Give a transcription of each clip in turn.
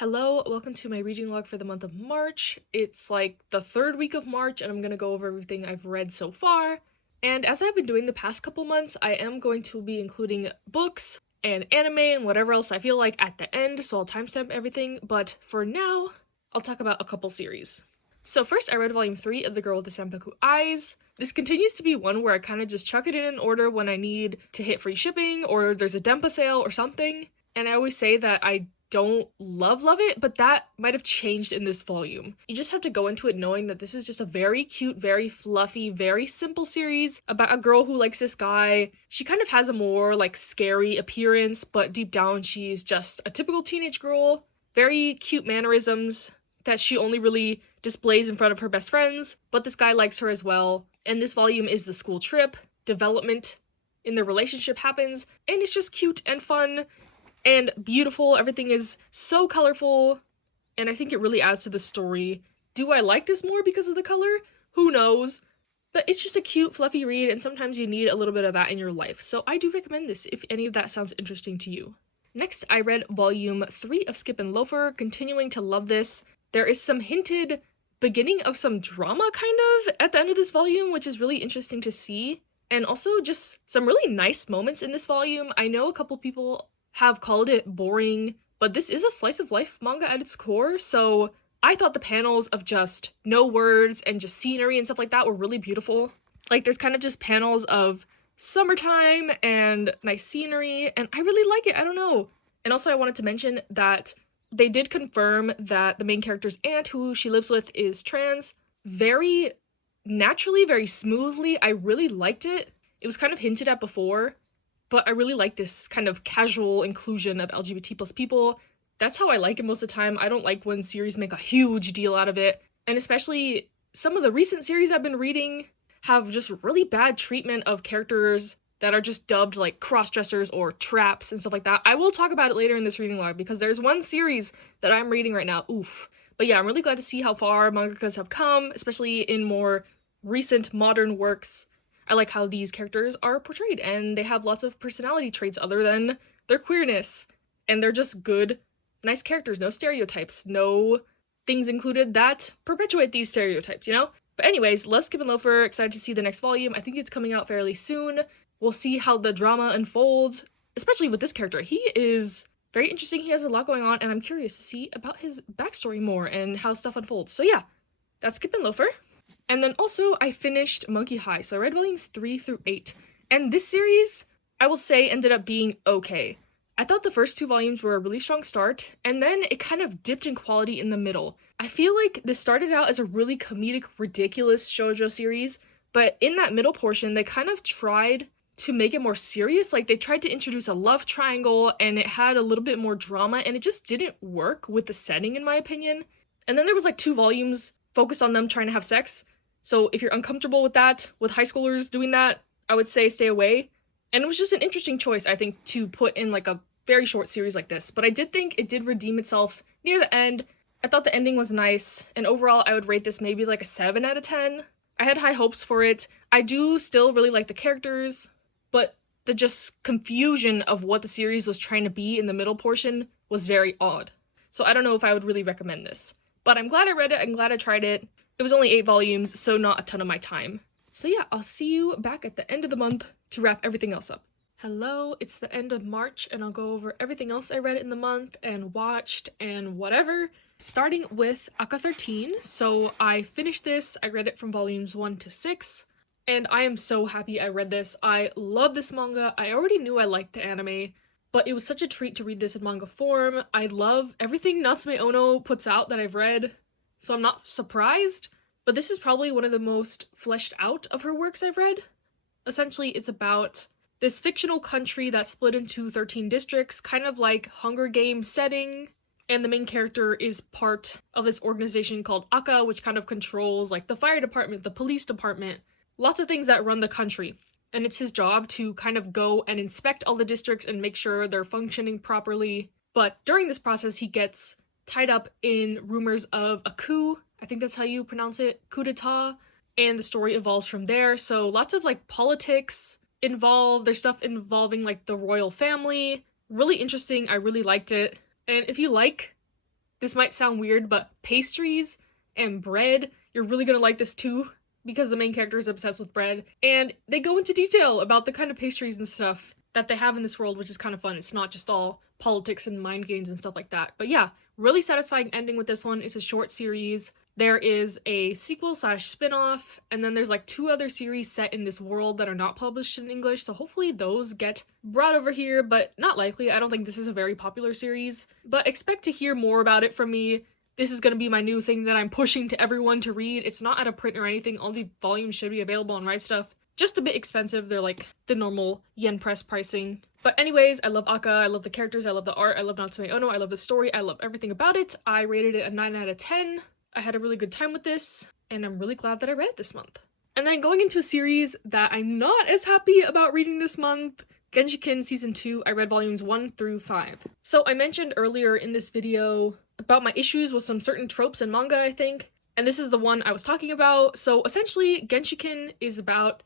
Hello, welcome to my reading log for the month of March. It's like the third week of March, and I'm gonna go over everything I've read so far. And as I've been doing the past couple months, I am going to be including books and anime and whatever else I feel like at the end, so I'll timestamp everything. But for now, I'll talk about a couple series. So first, I read volume 3 of The Girl with the Senpaku Eyes. This continues to be one where I kind of just chuck it in order when I need to hit free shipping or there's a Dempa sale or something. And I always say that I don't love it, but that might have changed in this volume. You just have to go into it knowing that this is just a very cute, very fluffy, very simple series about a girl who likes this guy. She kind of has a more like scary appearance, but deep down she's just a typical teenage girl. Very cute mannerisms that she only really displays in front of her best friends, but this guy likes her as well. And this volume is the school trip. Development in their relationship happens, and it's just cute and fun and beautiful. Everything is so colorful, and I think it really adds to the story. Do I like this more because of the color? Who knows? But it's just a cute, fluffy read, and sometimes you need a little bit of that in your life. So I do recommend this if any of that sounds interesting to you. Next, I read volume 3 of Skip and Loafer, continuing to love this. There is some hinted beginning of some drama, kind of, at the end of this volume, which is really interesting to see. And also just some really nice moments in this volume. I know a couple people have called it boring, but this is a slice of life manga at its core, so I thought the panels of just no words and just scenery and stuff like that were really beautiful. Like, there's kind of just panels of summertime and nice scenery, and I really like it. I don't know. And also I wanted to mention that they did confirm that the main character's aunt, who she lives with, is trans. Very naturally, very smoothly. I really liked it. It was kind of hinted at before, but I really like this kind of casual inclusion of LGBT plus people. That's how I like it most of the time. I don't like when series make a huge deal out of it. And especially some of the recent series I've been reading have just really bad treatment of characters that are just dubbed like cross-dressers or traps and stuff like that. I will talk about it later in this reading log because there's one series that I'm reading right now. Oof. But yeah, I'm really glad to see how far mangakas have come, especially in more recent modern works. I like how these characters are portrayed, and they have lots of personality traits other than their queerness. And they're just good, nice characters, no stereotypes, no things included that perpetuate these stereotypes, you know? But anyways, love Skip and Loafer, excited to see the next volume. I think it's coming out fairly soon. We'll see how the drama unfolds, especially with this character. He is very interesting, he has a lot going on, and I'm curious to see about his backstory more and how stuff unfolds. So yeah, that's Skip and Loafer. And then also, I finished Monkey High, so I read volumes 3 through 8. And this series, I will say, ended up being okay. I thought the first 2 volumes were a really strong start, and then it kind of dipped in quality in the middle. I feel like this started out as a really comedic, ridiculous shoujo series, but in that middle portion, they kind of tried to make it more serious. Like, they tried to introduce a love triangle, and it had a little bit more drama, and it just didn't work with the setting, in my opinion. And then there was like 2 volumes focused on them trying to have sex. So if you're uncomfortable with that, with high schoolers doing that, I would say stay away. And it was just an interesting choice, I think, to put in like a very short series like this. But I did think it did redeem itself near the end. I thought the ending was nice, and overall I would rate this maybe like a 7 out of 10. I had high hopes for it. I do still really like the characters, but the just confusion of what the series was trying to be in the middle portion was very odd. So I don't know if I would really recommend this. But I'm glad I read it, I'm glad I tried it. It was only 8 volumes, so not a ton of my time. So yeah, I'll see you back at the end of the month to wrap everything else up. Hello, it's the end of March, and I'll go over everything else I read in the month and watched and whatever. Starting with Aka 13, so I finished this, I read it from volumes 1 to 6, and I am so happy I read this. I love this manga. I already knew I liked the anime, but it was such a treat to read this in manga form. I love everything Natsume Ono puts out that I've read, so I'm not surprised, but this is probably one of the most fleshed out of her works I've read. Essentially, it's about this fictional country that's split into 13 districts, kind of like Hunger Games setting, and the main character is part of this organization called Aka, which kind of controls like the fire department, the police department, lots of things that run the country. And it's his job to kind of go and inspect all the districts and make sure they're functioning properly. But during this process, he gets tied up in rumors of a coup. I think that's how you pronounce it, coup d'etat, and the story evolves from there. So lots of like politics involved. There's stuff involving like the royal family. Really interesting. I really liked it. And if you like this might sound weird, but pastries and bread, you're really gonna like this too, because the main character is obsessed with bread, and they go into detail about the kind of pastries and stuff that they have in this world, which is kind of fun. It's not just all politics and mind games and stuff like that. But yeah, really satisfying ending with this one. It's a short series. There is a sequel / spin-off, and then there's like 2 other series set in this world that are not published in English, so hopefully those get brought over here, but not likely. I don't think this is a very popular series, but expect to hear more about it from me. This is going to be my new thing that I'm pushing to everyone to read. It's not out of print or anything. All the volumes should be available on Right Stuff. Just a bit expensive. They're like the normal yen press pricing. But anyways, I love Aka. I love the characters. I love the art. I love Natsume Ono. I love the story. I love everything about it. I rated it a 9 out of 10. I had a really good time with this, and I'm really glad that I read it this month. And then going into a series that I'm not as happy about reading this month, Genshiken Season 2, I read volumes 1 through 5. So I mentioned earlier in this video about my issues with some certain tropes in manga, I think, and this is the one I was talking about. So essentially, Genshiken is about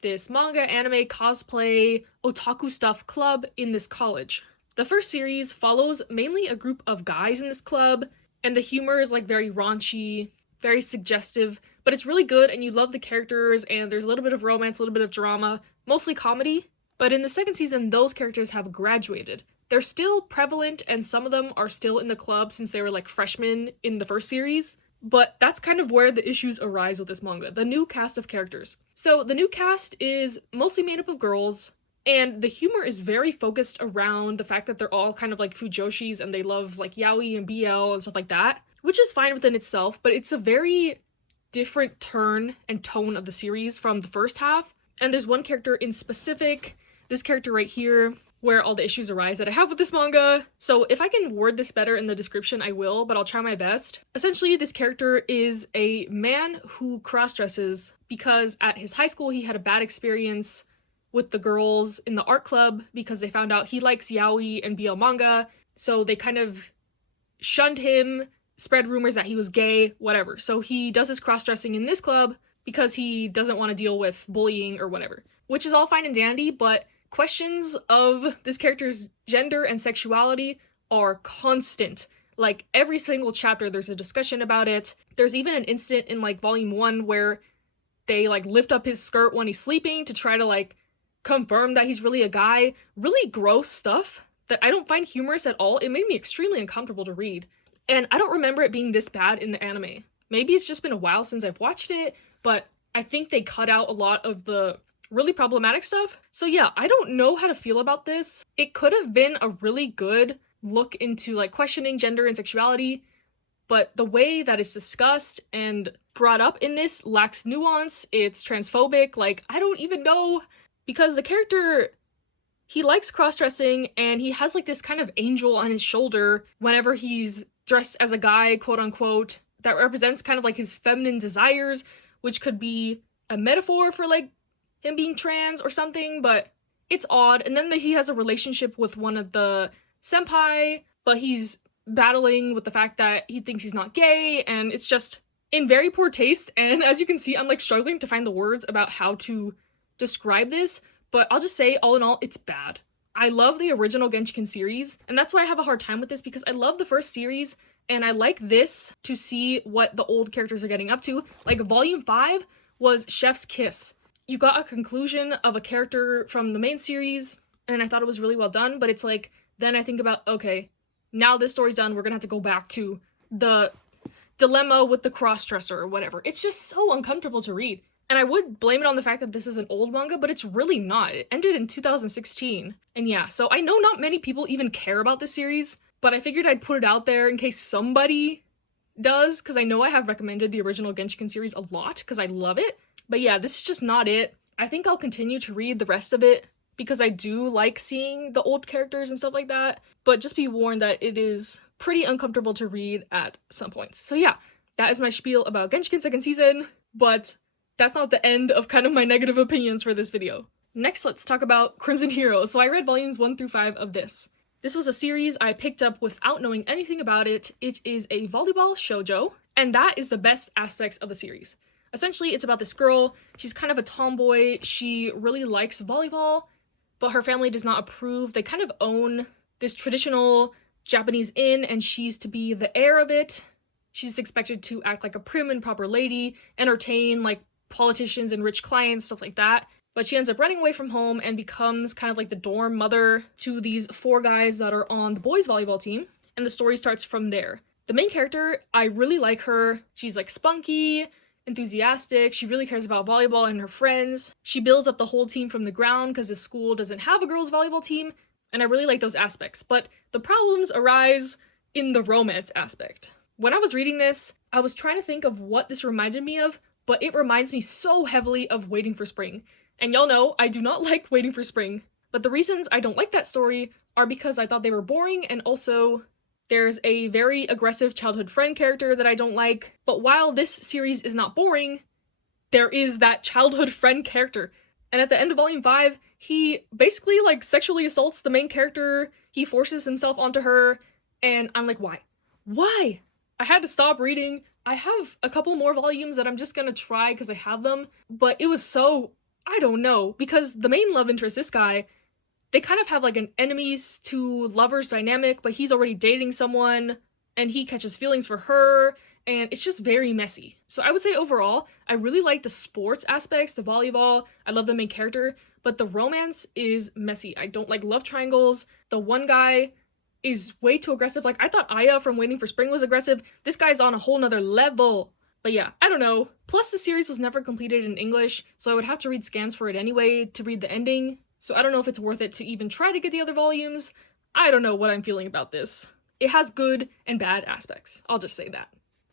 this manga, anime, cosplay, otaku stuff club in this college. The first series follows mainly a group of guys in this club, and the humor is like very raunchy, very suggestive, but it's really good and you love the characters, and there's a little bit of romance, a little bit of drama, mostly comedy. But in the second season, those characters have graduated. They're still prevalent, and some of them are still in the club since they were like freshmen in the first series, but that's kind of where the issues arise with this manga, the new cast of characters. So the new cast is mostly made up of girls, and the humor is very focused around the fact that they're all kind of like fujoshis and they love like yaoi and BL and stuff like that, which is fine within itself, but it's a very different turn and tone of the series from the first half. And there's one character in specific, this character right here, where all the issues arise that I have with this manga. So if I can word this better in the description, I will, but I'll try my best. Essentially, this character is a man who cross-dresses because at his high school he had a bad experience with the girls in the art club because they found out he likes yaoi and BL manga, so they kind of shunned him, spread rumors that he was gay, whatever. So he does his cross-dressing in this club because he doesn't want to deal with bullying or whatever, which is all fine and dandy, but questions of this character's gender and sexuality are constant. Like, every single chapter there's a discussion about it. There's even an incident in, like, volume 1 where they, like, lift up his skirt when he's sleeping to try to, like, confirm that he's really a guy. Really gross stuff that I don't find humorous at all. It made me extremely uncomfortable to read. And I don't remember it being this bad in the anime. Maybe it's just been a while since I've watched it, but I think they cut out a lot of the really problematic stuff. So yeah, I don't know how to feel about this. It could have been a really good look into like questioning gender and sexuality, but the way that it's discussed and brought up in this lacks nuance. It's transphobic. Like, I don't even know, because the character, he likes cross-dressing and he has like this kind of angel on his shoulder whenever he's dressed as a guy, quote unquote, that represents kind of like his feminine desires, which could be a metaphor for like him being trans or something, but it's odd. And then he has a relationship with one of the senpai, but he's battling with the fact that he thinks he's not gay, and it's just in very poor taste. And as you can see, I'm like struggling to find the words about how to describe this, but I'll just say, all in all, it's bad. I love the original Genshiken series, and that's why I have a hard time with this, because I love the first series, and I like this to see what the old characters are getting up to. Like, volume 5 was Chef's Kiss. You got a conclusion of a character from the main series, and I thought it was really well done, but it's like, then I think about, okay, now this story's done, we're gonna have to go back to the dilemma with the cross-dresser or whatever. It's just so uncomfortable to read. And I would blame it on the fact that this is an old manga, but it's really not. It ended in 2016. And yeah, so I know not many people even care about this series, but I figured I'd put it out there in case somebody does, because I know I have recommended the original Genshiken series a lot, because I love it. But yeah, this is just not it. I think I'll continue to read the rest of it, because I do like seeing the old characters and stuff like that, but just be warned that it is pretty uncomfortable to read at some points. So yeah, that is my spiel about Genshiken second season, but that's not the end of kind of my negative opinions for this video. Next, let's talk about Crimson Hero. So I read volumes 1 through 5 of this. This was a series I picked up without knowing anything about it. It is a volleyball shoujo, and that is the best aspects of the series. Essentially, it's about this girl. She's kind of a tomboy. She really likes volleyball, but her family does not approve. They kind of own this traditional Japanese inn and she's to be the heir of it. She's expected to act like a prim and proper lady, entertain like politicians and rich clients, stuff like that. But she ends up running away from home and becomes kind of like the dorm mother to these 4 guys that are on the boys' volleyball team. And the story starts from there. The main character, I really like her. She's like spunky, enthusiastic. She really cares about volleyball and her friends. She builds up the whole team from the ground because the school doesn't have a girls' volleyball team. And I really like those aspects. But the problems arise in the romance aspect. When I was reading this, I was trying to think of what this reminded me of, but it reminds me so heavily of Waiting for Spring. And y'all know, I do not like Waiting for Spring. But the reasons I don't like that story are because I thought they were boring, and also there's a very aggressive childhood friend character that I don't like. But while this series is not boring, there is that childhood friend character. And at the end of Volume 5, he basically like sexually assaults the main character, he forces himself onto her, and I'm like, why? Why? I had to stop reading. I have a couple more volumes that I'm just gonna try because I have them, but it was so, I don't know, because the main love interest, this guy, they kind of have like an enemies to lovers dynamic, but he's already dating someone, and he catches feelings for her, and it's just very messy. So I would say overall, I really like the sports aspects, the volleyball, I love the main character, but the romance is messy. I don't like love triangles. The one guy is way too aggressive. Like, I thought Aya from Waiting for Spring was aggressive. This guy's on a whole nother level. But yeah, I don't know. Plus, the series was never completed in English, so I would have to read scans for it anyway to read the ending. So I don't know if it's worth it to even try to get the other volumes. I don't know what I'm feeling about this. It has good and bad aspects. I'll just say that.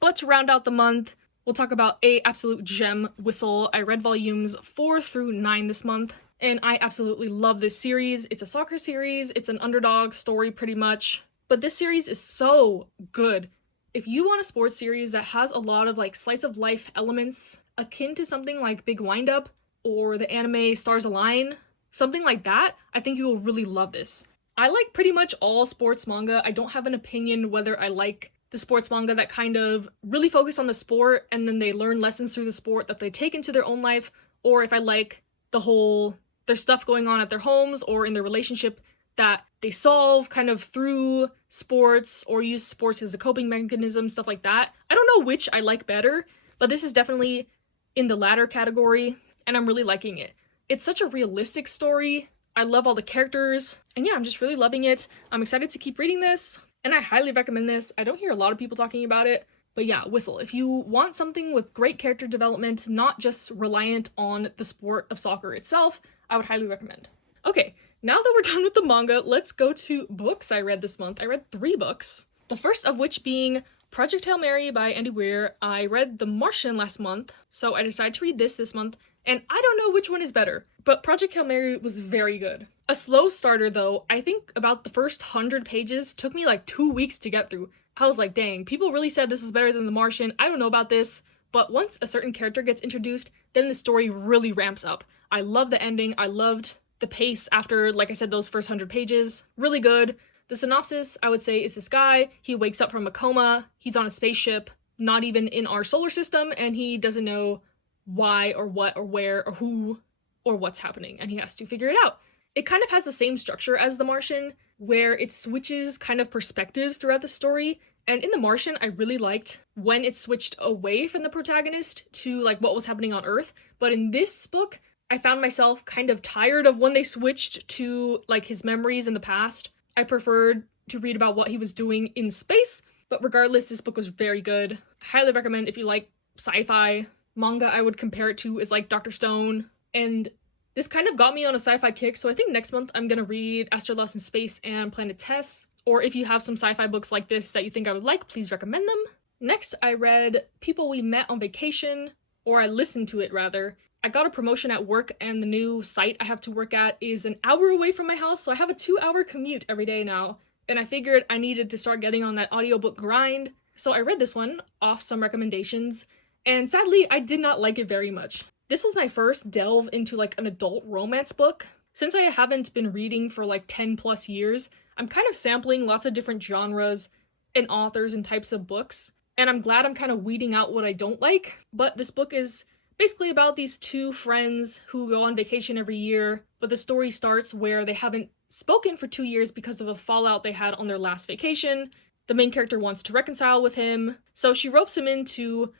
But to round out the month, we'll talk about a absolute gem, Whistle. I read volumes 4 through 9 this month, and I absolutely love this series. It's a soccer series, it's an underdog story pretty much, but this series is so good. If you want a sports series that has a lot of like slice of life elements, akin to something like Big Wind Up or the anime Stars Align, something like that, I think you will really love this. I like pretty much all sports manga. I don't have an opinion whether I like the sports manga that kind of really focus on the sport and then they learn lessons through the sport that they take into their own life, or if I like the whole there's stuff going on at their homes or in their relationship that they solve kind of through sports or use sports as a coping mechanism, stuff like that. I don't know which I like better, but this is definitely in the latter category, and I'm really liking it. It's such a realistic story. I love all the characters, and yeah, I'm just really loving it. I'm excited to keep reading this, and I highly recommend this. I don't hear a lot of people talking about it, but yeah, Whistle. If you want something with great character development, not just reliant on the sport of soccer itself, I would highly recommend. Okay, now that we're done with the manga, let's go to books I read this month. I read 3 books. The first of which being Project Hail Mary by Andy Weir. I read The Martian last month, so I decided to read this month, and I don't know which one is better, but Project Hail Mary was very good. A slow starter though. I think about the first 100 pages took me like 2 weeks to get through. I was like, dang, people really said this is better than The Martian. I don't know about this, but once a certain character gets introduced, then the story really ramps up. I love the ending. I loved the pace after, like I said, those first 100 pages. Really good. The synopsis, I would say, is this guy. He wakes up from a coma. He's on a spaceship, not even in our solar system, and he doesn't know why or what or where or who or what's happening, and he has to figure it out. It kind of has the same structure as The Martian, where it switches kind of perspectives throughout the story. And in The Martian, I really liked when it switched away from the protagonist to like what was happening on Earth. But in this book, I found myself kind of tired of when they switched to like his memories in the past. I preferred to read about what he was doing in space, but regardless, this book was very good. I highly recommend if you like sci-fi. Manga I would compare it to is like Dr. Stone, and this kind of got me on a sci-fi kick, so I think next month I'm gonna read Astro Lost in Space and Planet Tess, or if you have some sci-fi books like this that you think I would like, please recommend them. Next, I read People We Met on Vacation, or I listened to it rather. I got a promotion at work, and the new site I have to work at is an hour away from my house, so I have a 2-hour commute every day now, and I figured I needed to start getting on that audiobook grind, so I read this one off some recommendations, and sadly, I did not like it very much. This was my first delve into like an adult romance book. Since I haven't been reading for like 10 plus years, I'm kind of sampling lots of different genres and authors and types of books, and I'm glad I'm kind of weeding out what I don't like, but this book is basically about these 2 friends who go on vacation every year, but the story starts where they haven't spoken for 2 years because of a fallout they had on their last vacation. The main character wants to reconcile with him, so she ropes him into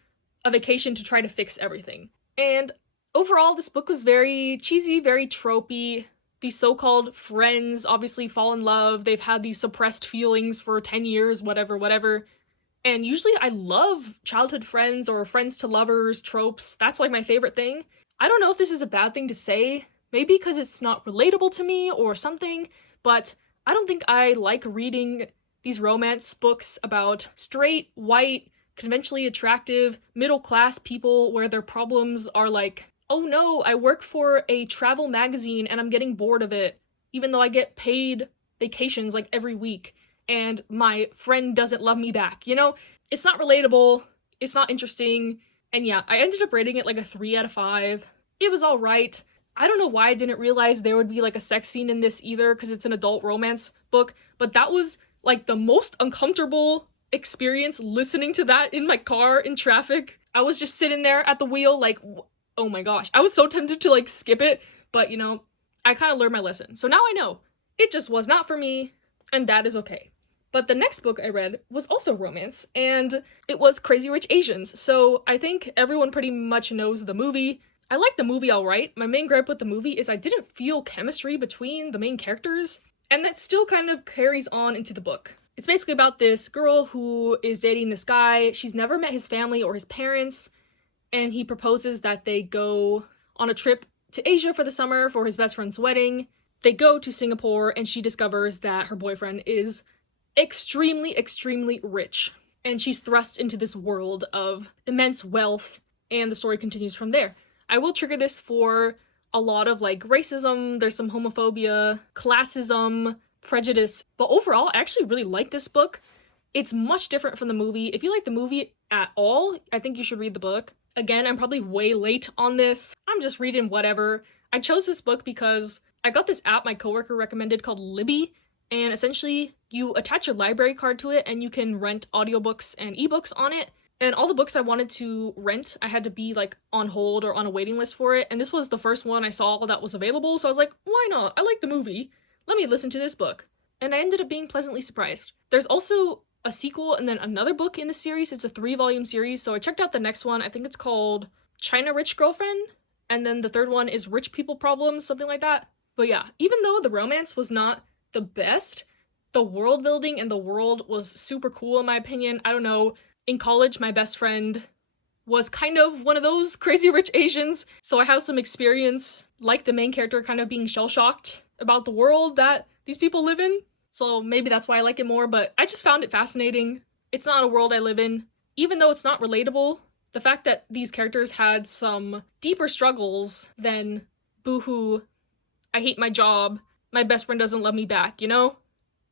a vacation to try to fix everything. And overall, this book was very cheesy, very tropey. These so-called friends obviously fall in love. They've had these suppressed feelings for 10 years, whatever. And usually I love childhood friends or friends to lovers tropes. That's like my favorite thing. I don't know if this is a bad thing to say, maybe because it's not relatable to me or something, but I don't think I like reading these romance books about straight, white, conventionally attractive, middle-class people where their problems are like, oh no, I work for a travel magazine and I'm getting bored of it, even though I get paid vacations like every week, and my friend doesn't love me back, you know? It's not relatable, it's not interesting, and yeah, I ended up rating it like a 3 out of 5. It was alright. I don't know why I didn't realize there would be like a sex scene in this either, because it's an adult romance book, but that was like the most uncomfortable experience listening to that in my car in traffic. I was just sitting there at the wheel like, oh my gosh. I was so tempted to like skip it, but you know, I kind of learned my lesson. So now I know. It just was not for me, and that is okay. But the next book I read was also romance, and it was Crazy Rich Asians. So I think everyone pretty much knows the movie. I like the movie alright. My main gripe with the movie is I didn't feel chemistry between the main characters, and that still kind of carries on into the book. It's basically about this girl who is dating this guy. She's never met his family or his parents, and he proposes that they go on a trip to Asia for the summer for his best friend's wedding. They go to Singapore, and she discovers that her boyfriend is extremely rich, and she's thrust into this world of immense wealth, and the story continues from there. I will trigger this for a lot of like racism, there's some homophobia, classism, prejudice, but overall I actually really like this book. It's much different from the movie. If you like the movie at all, I think you should read the book. Again, I'm probably way late on this. I'm just reading whatever. I chose this book because I got this app my coworker recommended called Libby, and essentially you attach your library card to it and you can rent audiobooks and ebooks on it. And all the books I wanted to rent, I had to be like on hold or on a waiting list for it, and this was the first one I saw that was available, so I was like, why not? I like the movie. Let me listen to this book. And I ended up being pleasantly surprised. There's also a sequel and then another book in the series. It's a 3-volume series, so I checked out the next one. I think it's called China Rich Girlfriend, and then the third one is Rich People Problems, something like that. But yeah, even though the romance was not the best, the world building and the world was super cool in my opinion. I don't know, in college my best friend was kind of one of those crazy rich Asians, so I have some experience, like the main character, kind of being shell-shocked about the world that these people live in. So maybe that's why I like it more, but I just found it fascinating. It's not a world I live in. Even though it's not relatable, the fact that these characters had some deeper struggles than boohoo, I hate my job, my best friend doesn't love me back, you know?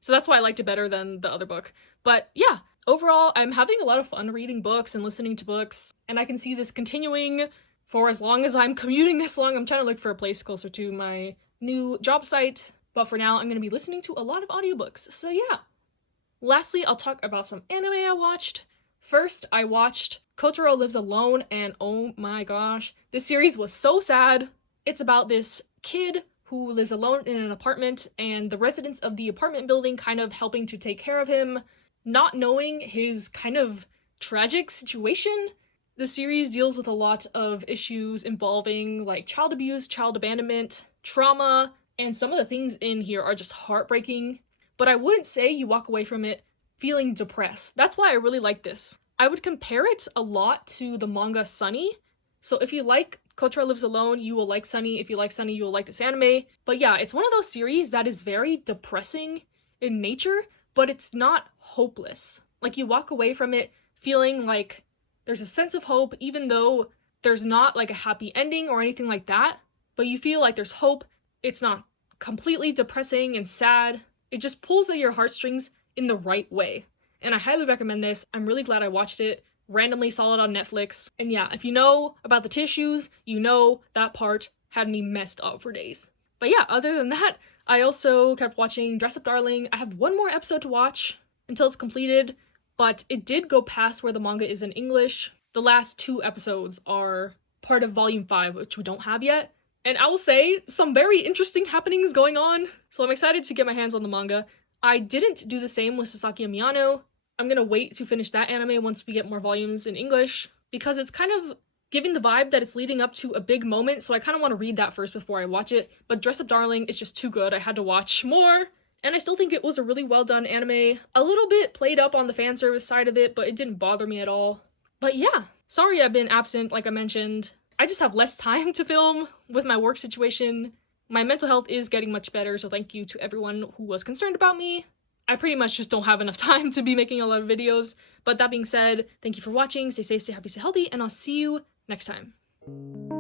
So that's why I liked it better than the other book. But yeah, overall, I'm having a lot of fun reading books and listening to books, and I can see this continuing for as long as I'm commuting this long. I'm trying to look for a place closer to my new job site, but for now, I'm going to be listening to a lot of audiobooks, so yeah. Lastly, I'll talk about some anime I watched. First, I watched Kotaro Lives Alone, and oh my gosh, this series was so sad. It's about this kid who lives alone in an apartment, and the residents of the apartment building kind of helping to take care of him, not knowing his kind of tragic situation. The series deals with a lot of issues involving like child abuse, child abandonment, trauma, and some of the things in here are just heartbreaking. But I wouldn't say you walk away from it feeling depressed. That's why I really like this. I would compare it a lot to the manga Sunny. So if you like Kotaro Lives Alone, you will like Sunny. If you like Sunny, you will like this anime. But yeah, it's one of those series that is very depressing in nature, but it's not hopeless. Like, you walk away from it feeling like there's a sense of hope, even though there's not like a happy ending or anything like that, but you feel like there's hope. It's not completely depressing and sad. It just pulls at your heartstrings in the right way. And I highly recommend this. I'm really glad I watched it. Randomly saw it on Netflix. And yeah, if you know about the tissues, you know that part had me messed up for days. But yeah, other than that, I also kept watching Dress Up Darling. I have one more episode to watch until it's completed, but it did go past where the manga is in English. The last 2 episodes are part of Volume 5, which we don't have yet. And I will say, some very interesting happenings going on, so I'm excited to get my hands on the manga. I didn't do the same with Sasaki and Miyano. I'm gonna wait to finish that anime once we get more volumes in English, because it's kind of giving the vibe that it's leading up to a big moment, so I kind of want to read that first before I watch it. But Dress Up Darling is just too good, I had to watch more. And I still think it was a really well done anime. A little bit played up on the fan service side of it, but it didn't bother me at all. But yeah, sorry I've been absent, like I mentioned. I just have less time to film with my work situation. My mental health is getting much better, so thank you to everyone who was concerned about me. I pretty much just don't have enough time to be making a lot of videos. But that being said, thank you for watching. Stay safe, stay happy, stay healthy, and I'll see you next time.